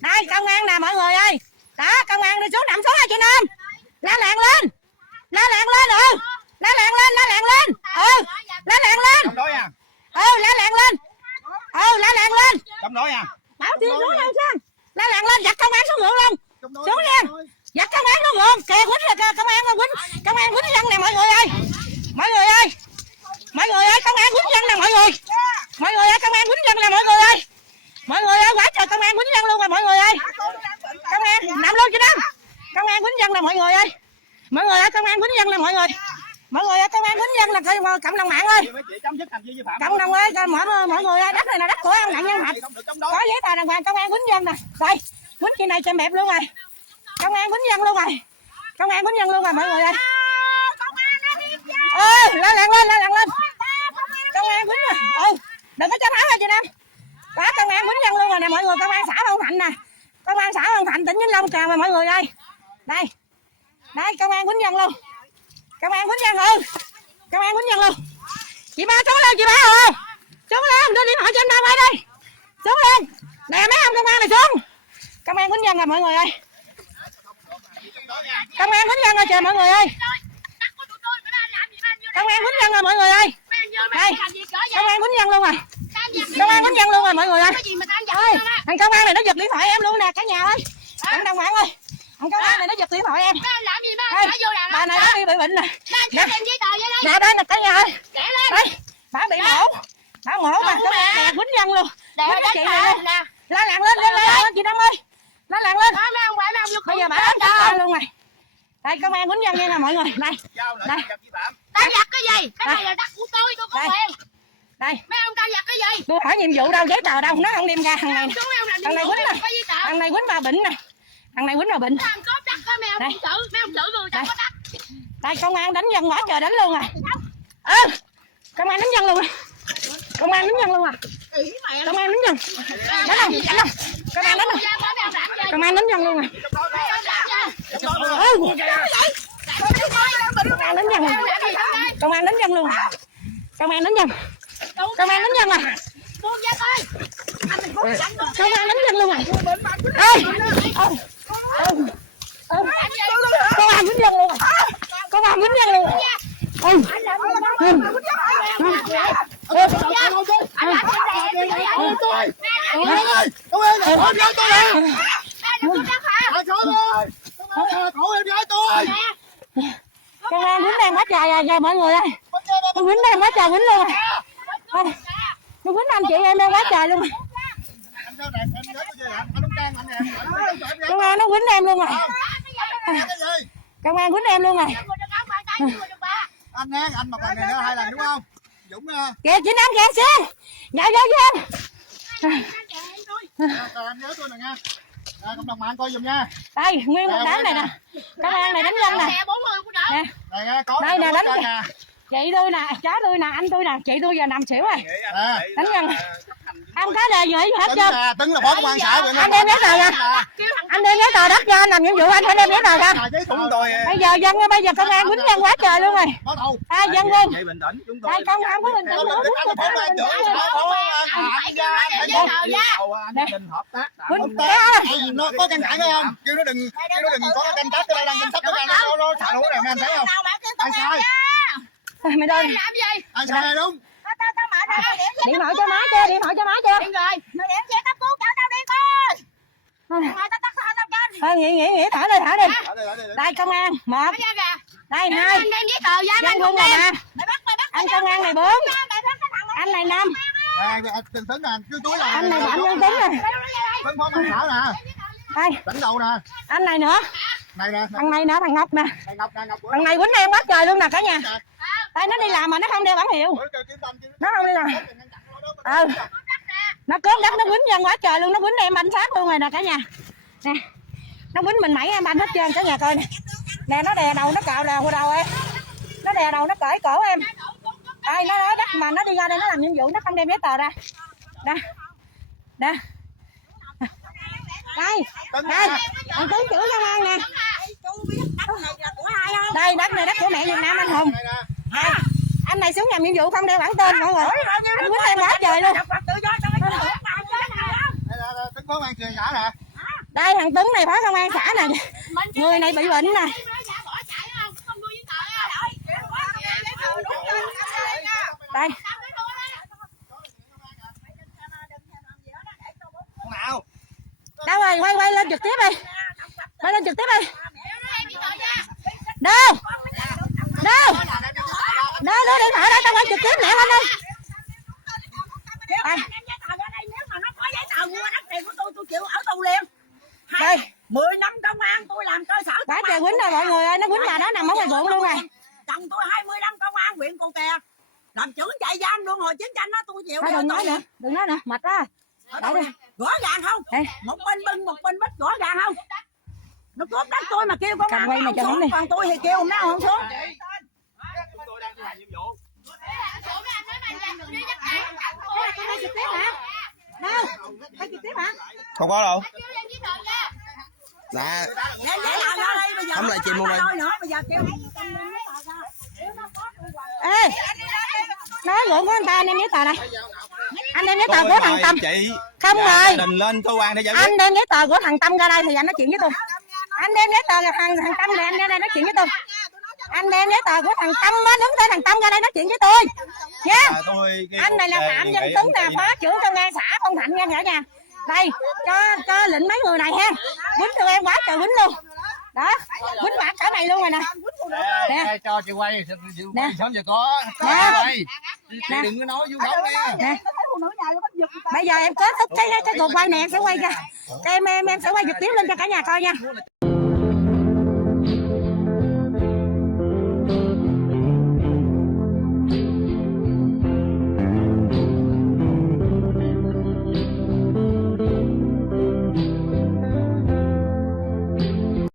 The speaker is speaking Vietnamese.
Đây công an nè mọi người ơi. Đó công an đi xuống nằm xuống rồi chị Nam. La làng lên. La làng lên La làng lên, la làng lên. La làng lên. Trong đó nha. La làng lên. La làng lên. Trong đó nha. Bảo chị xuống lên xem. La làng lên giật công an xuống ngựa luôn. Xuống nha. Giật công an xuống ngựa. Kìa quýnh là công an quýnh. Công an quýnh dân nè mọi người ơi. Mọi người ơi. Mọi người ơi công an quýnh dân nè mọi người. Mọi người ơi công an quýnh dân nè mọi người ơi. Mọi người ơi quá trời công an quýnh dân luôn rồi mọi người ơi. Công an nằm luôn chị Năm. Công an quýnh dân nè mọi người ơi. Mọi người ơi công an quýnh dân nè mọi người. Mọi người ơi công an quýnh dân là cộng đồng mạng ơi. Cộng đồng ơi mọi người ơi đất này là đất của ông nạn nhân Hạnh. Có giấy tờ đàng hoàng công an quýnh dân nè. Đây quýnh chị này chèm bẹp luôn rồi. Công an quýnh dân luôn rồi. Công an quýnh dân luôn rồi mọi người ơi. La làng lên la làng lên. Công an quýnh rồi. Đừng có cho máu rồi chị Năm. Có công an quýnh dân luôn rồi nè mọi người. Công an xã Hồng Thạnh nè. Công an xã Hồng Thạnh tỉnh Vĩnh Long chào mọi người ơi. Đây. Đây công an quýnh dân luôn. Công an quýnh dân công an quýnh dân luôn. Chị ba xuống lên chị ba xuống lên đưa điện thoại cho em ba quay đi. Xuống lên nè mấy ông công an này xuống. Công an quýnh dân rồi mọi người ơi. Công an quýnh dân rồi trời mọi người ơi. Công an quýnh dân rồi mọi người ơi. Đây công an quýnh dân luôn rồi. Công an quýnh dân luôn rồi mọi người ơi. Thằng công an này nó giật điện thoại em luôn nè cả nhà ơi. Thằng đồng bạn ơi. Thằng công an này nó giật điện thoại em. Bà này nó bị bệnh nè. Nè đây nè cả nhà ơi. Đây bà bị mổ. Bà mổ mà công an đè quýnh dân luôn. Quýnh chị này luôn. La làng lên lên chị Năm ơi. La làng lên. Bây giờ bà đánh cả luôn rồi. Đây công an quýnh dân nha nè mọi người. Đây. Đây. Tao giật cái gì? Cái này là đất của tôi có quyền. Đây. Mấy ông tao giật cái gì? Tôi hỏi nhiệm vụ đâu giấy tờ đâu, nó không đem ra thằng này. Thằng này quýnh nè. Thằng này quýnh bà bệnh nè. Thằng này quýnh bà bệnh. Thằng có đất mấy ông không xử, mấy ông xử rồi tao có đất. Đây công an đánh dân quá trời đánh luôn rồi. Công an đánh dân luôn rồi. Công an đánh dân luôn rồi. Công an đánh dân. Đánh không? Đánh không? Công an đánh không? Công an đánh dân luôn rồi. Công an đánh dân. Công an đánh dân luôn. Công an đánh dân. Công an đánh dân rồi. Công an đánh dân luôn rồi. Công an quýnh dân luôn rồi. Công an quýnh dân luôn rồi. Công an quýnh đang quá trời rồi mọi người ơi. Quýnh đang quá trời quýnh luôn rồi. Nó quýnh anh chị em đang quá trời luôn rồi. Công an nó quýnh em luôn rồi. Công an quýnh em luôn rồi. Anh nha, anh một lần này nữa 2 lần đúng không? Dũng kìa chị Năm kìa xem. Dạ vô em. anh nhớ tôi nè nha. Cộng đồng mạng coi giùm nha. Đây nguyên một đám này nè. Công an này đánh dân nè. Đây nè đánh chị tôi nè, cháu tôi nè, anh tôi nè, chị tôi giờ nằm xỉu rồi. Đánh dân. Anh thấy đề gì hết trơn. Tính là phó công an xã. Anh đem giấy tờ ra. Anh đem giấy tờ đất cho anh làm nhiệm vụ anh phải đem giấy tờ ra. Bây giờ dân bây giờ công an quýnh dân quá trời luôn rồi. Dân luôn. Đây công an có bình tĩnh nữa. Nó có canh cãi phải không? Kêu nó đừng có canh tác cái đây danh sách nó xả lũ này anh thấy không? Anh sai. Mày đâu? Anh sai đây đúng. Điện thoại cho má chưa? Điện thoại cho má chưa? Điện rồi. Mày điện xe cấp cứu cho tao đi coi. Thôi nghỉ thở đi. Đây công an 1. Đây 2. Dân quân rồi nè. Anh công an này 4. Anh này 5. Tình Tấn nè, cứ túi nè. Anh này Phạm Nhân Tấn nè. Tấn phó công an xã nè. Đây. Đánh đầu nè. Anh này nữa. Này nè. Thằng này nữa, thằng Ngọc nè. Thằng này quýnh em quá trời luôn nè cả nhà. Đây nó đi làm mà nó không đeo bản hiệu. Nó không đi làm. Nó cướp đất nó quýnh dân quá trời luôn, nó quýnh em banh sát luôn rồi nè cả nhà. Nè. Nó quýnh mình mẩy em banh hết trơn cả nhà coi nè. Nè nó đè đầu nó cạo đầu đầu em. Nó đè đầu nó cởi cổ em. Đây nó nói đất mà nó đi ra đây nó làm nhiệm vụ nó không đem giấy tờ ra. Nè. Nè. Đây. Đây. Thằng tướng trưởng công an nè. Đây đất này đất của mẹ Việt Nam anh Hùng. Đây. Anh này xuống làm nhiệm vụ không đeo bản tên mọi người. Anh quýnh em quá trời luôn. phó công an phường xã nè. Đây thằng Tuấn này phó công an xã nè. Người này bị bệnh nè. Đây. Nào. Đâu rồi, quay lên trực tiếp đi. Quay lên trực tiếp đi. Đâu? Đâu? Đâu đưa điện thoại đây, tao quay trực tiếp lẹ lên đi. Tôi chịu ở tù liền. Đây. 10 năm công an tôi làm cơ sở. Bả trời quýnh rồi mọi người ơi, nó quýnh nhà đó nằm ở ngoài ruộng luôn rồi. Chồng tôi 20 năm công an huyện Cầu Kè. Làm trưởng trại giam luôn hồi chiến tranh đó tôi chịu. Thôi đừng nói nữa, đừng nói nữa, mệt quá. Đợi đi. Rõ ràng không? Một bên bưng một bên bích rõ ràng không? Nó cướp đất tôi mà kêu công an quay này cho không đi. còn tôi thì kêu nó không xuống. Tôi đang làm nhiệm vụ. Đâu? Quay trực tiếp hả? Không có đâu. Dạ. Không lại chìm luôn đây. Ê, nói ruộng của anh ta, anh đem giấy tờ này. Anh đem giấy tờ của thằng Tâm. Không rồi. Đình lên cơ quan để giải quyết. Anh đem giấy tờ của thằng Tâm ra đây thì anh nói chuyện với tôi. Anh đem giấy tờ là thằng Tâm này anh ra đây nói chuyện với tôi. Anh đem giấy tờ của thằng Tâm á, đứng tên thằng Tâm ra đây nói chuyện với tôi. Nha. Anh này là Phạm Văn Tuấn nè, phó trưởng công an xã Phong Thạnh nha cả nhà. Đây, cho lệnh mấy người này ha. Quýnh tụi em quá trời quýnh luôn. Đó, quýnh bạc cỡ này luôn rồi nè. Nè. Cho chị quay, nè. sớm giờ có. Chị đừng có nói vô bóng nè. Bây giờ em kết thúc cái cuộc quay này em sẽ quay ra. Em sẽ quay trực tiếp lên cho cả nhà coi nha.